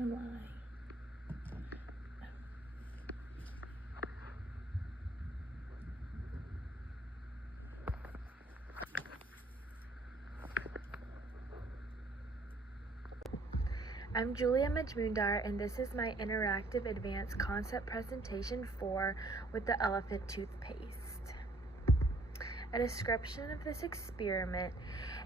am I? I'm Julia Majmundar, and this is my interactive advanced concept presentation 4 with the elephant toothpaste. A description of this experiment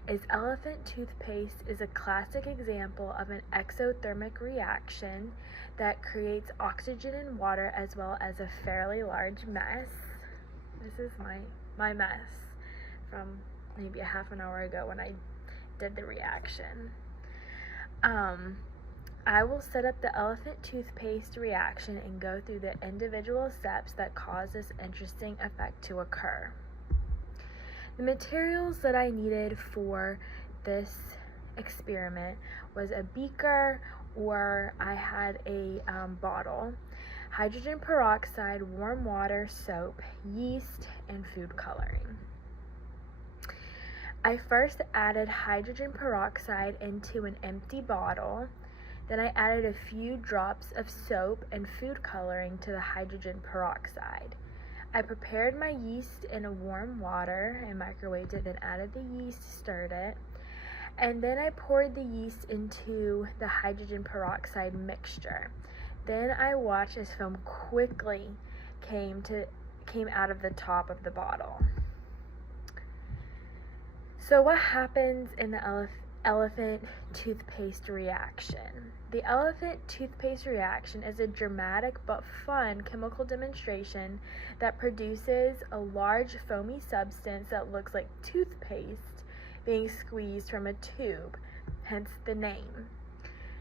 is elephant toothpaste is a classic example of an exothermic reaction that creates oxygen in water as well as a fairly large mess. This is my mess from maybe a half an hour ago when I did the reaction. I will set up the elephant toothpaste reaction and go through the individual steps that cause this interesting effect to occur. The materials that I needed for this experiment was a beaker, or I had a bottle, hydrogen peroxide, warm water, soap, yeast, and food coloring. I first added hydrogen peroxide into an empty bottle. Then I added a few drops of soap and food coloring to the hydrogen peroxide. I prepared my yeast in a warm water and microwaved it, then added the yeast, stirred it, and then I poured the yeast into the hydrogen peroxide mixture. Then I watched as foam quickly came out of the top of the bottle. So what happens in the elephant toothpaste reaction? The elephant toothpaste reaction is a dramatic but fun chemical demonstration that produces a large foamy substance that looks like toothpaste being squeezed from a tube, hence the name.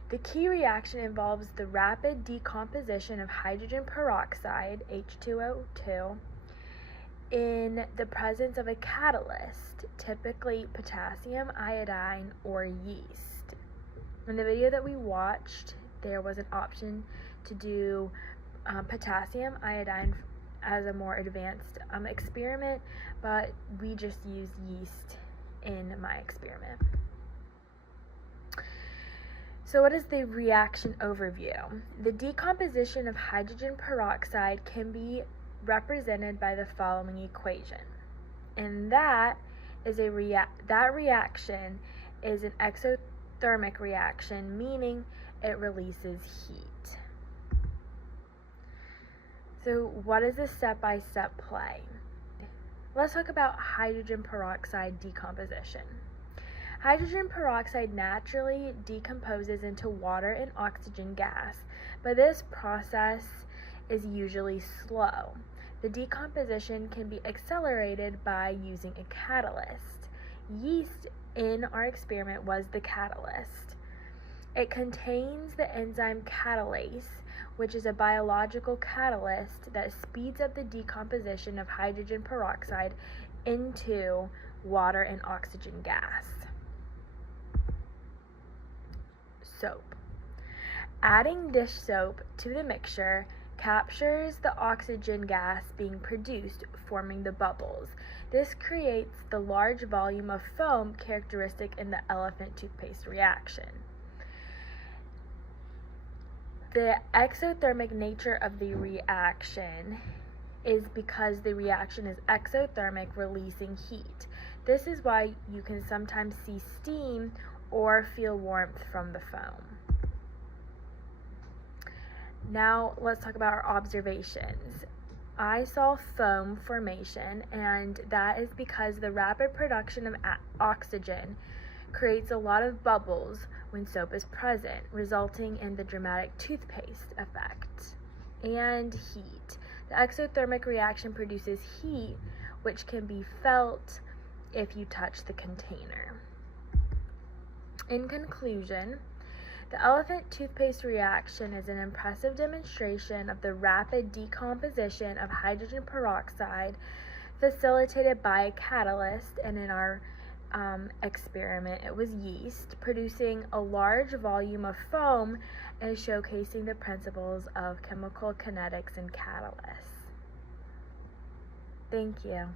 The key reaction involves the rapid decomposition of hydrogen peroxide, H2O2, in the presence of a catalyst, typically potassium iodine or yeast. In the video that we watched, there was an option to do potassium iodine as a more advanced experiment, but we just used yeast in my experiment. So what is the reaction overview? The decomposition of hydrogen peroxide can be represented by the following equation, and that is that reaction is an exothermic reaction, meaning it releases heat. So what is the step-by-step play? Let's talk about hydrogen peroxide decomposition. Hydrogen peroxide naturally decomposes into water and oxygen gas, but this process is usually slow. The decomposition can be accelerated by using a catalyst. Yeast in our experiment was the catalyst. It contains the enzyme catalase, which is a biological catalyst that speeds up the decomposition of hydrogen peroxide into water and oxygen gas. Soap. Adding dish soap to the mixture captures the oxygen gas being produced, forming the bubbles. This creates the large volume of foam characteristic in the elephant toothpaste reaction. The exothermic nature of the reaction is because the reaction is exothermic, releasing heat. This is why you can sometimes see steam or feel warmth from the foam. Now let's talk about our observations. I saw foam formation, and that is because the rapid production of oxygen creates a lot of bubbles when soap is present, resulting in the dramatic toothpaste effect. And heat. The exothermic reaction produces heat, which can be felt if you touch the container. In conclusion, the elephant toothpaste reaction is an impressive demonstration of the rapid decomposition of hydrogen peroxide facilitated by a catalyst, and in our experiment it was yeast, producing a large volume of foam and showcasing the principles of chemical kinetics and catalysts. Thank you.